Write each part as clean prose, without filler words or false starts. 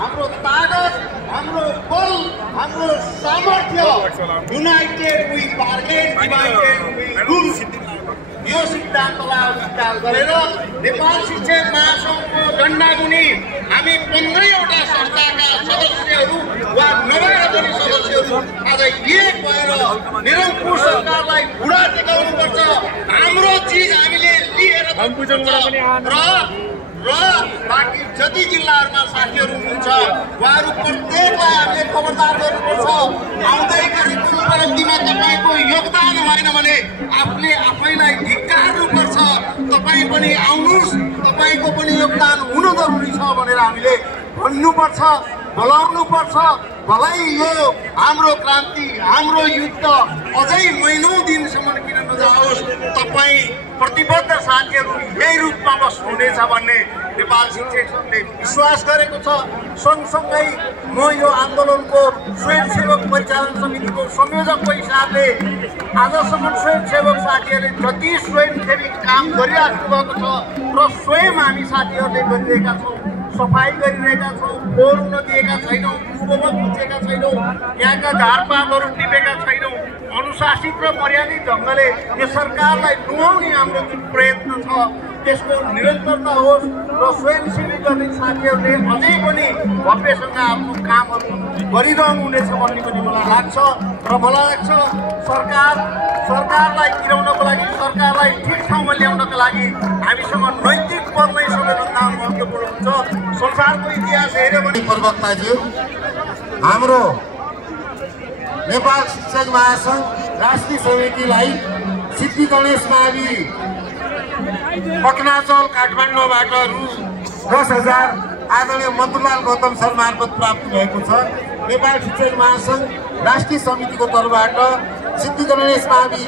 हाम्रो ताकत, हाम्रो बल, हाम्रो सामर्थ्य, united we bargain, divided we rule, यो सिद्धान्तलाई स्वीकार गरेर नेपाल शिक्षक महासङ्घको झण्डामुनि हामी 15वटा संस्थाका सदस्यहरू वा नभएर पनि सदस्यहरू आज एक भएर निरङ्कुश सरकारलाई बुढा टेकाउनुपर्छ। हाम्रो चिज हामीले लिएर र बाँकी जति जिल्लाहरूमा साथीहरू हुनुहुन्छ उहाँहरू प्रत्येकलाई हामीले खबरदार गर्नुपर्छ। आउँदै गरेको उपलब्धिमा तपाईँको योगदान भएन भने आफैलाई धिक्कार्नुपर्छ। तपाईँ पनि आउनुहोस्, तपाईँको पनि योगदान हुन जरुरी छ भनेर हामीले भन्नुपर्छ, बोलाउनुपर्छ। भलै यो हाम्रो क्रान्ति, हाम्रो युद्ध अझै महिनौँ दिनसम्म किन नजाओस्, तपाईँ प्रतिबद्ध साथीहरू यही रूपमा बस्नुहुनेछ भन्ने नेपाल शिक्षक सङ्घले विश्वास गरेको छ। सँगसँगै म यो आन्दोलनको स्वयंसेवक परिचालन समितिको संयोजकको हिसाबले आजसम्म स्वयंसेवक साथीहरूले जति स्वयंसेवी काम गरिराख्नु भएको छ र स्वयं हामी साथीहरूले गरिरहेका छौँ, सफाई गरिरहेका छौँ, फोहोर हुन दिएका छैनौँ, कुपोमा पुछेका छैनौँ, यहाँका झारपातहरू टिपेका छैनौँ, अनुशासित र मर्यादित ढङ्गले यो सरकारलाई नुहाउने हाम्रो जुन प्रयत्न छ त्यसको निरन्तरता होस् र स्वयंसेवी गर्ने साथीहरूले अझै पनि भव्यसँग आफ्नो कामहरू गरिरहनु हुनेछ भन्ने पनि मलाई लाग्छ। र मलाई लाग्छ सरकारलाई गिराउनको लागि, सरकारलाई ठिक ठाउँमा ल्याउनको लागि हामीसँग नैतिक बल नै सबैभन्दा महत्त्वपूर्ण हुन्छ। संसारको इतिहास हेऱ्यो भने प्रवक्ताज्यू, हाम्रो नेपाल शिक्षक महासङ्घ राष्ट्रिय समितिलाई सिद्धि गणेश मावि पटनाचौल काठमाडौँबाट रु 10,000 आदरणीय मन्त्रीलाल गौतम सर मार्फत प्राप्त भएको छ। नेपाल शिक्षक महासङ्घ राष्ट्रिय समितिको तर्फबाट सिद्धि गणेश मावि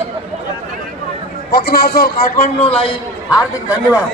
पटनाचौल काठमाडौँलाई हार्दिक धन्यवाद।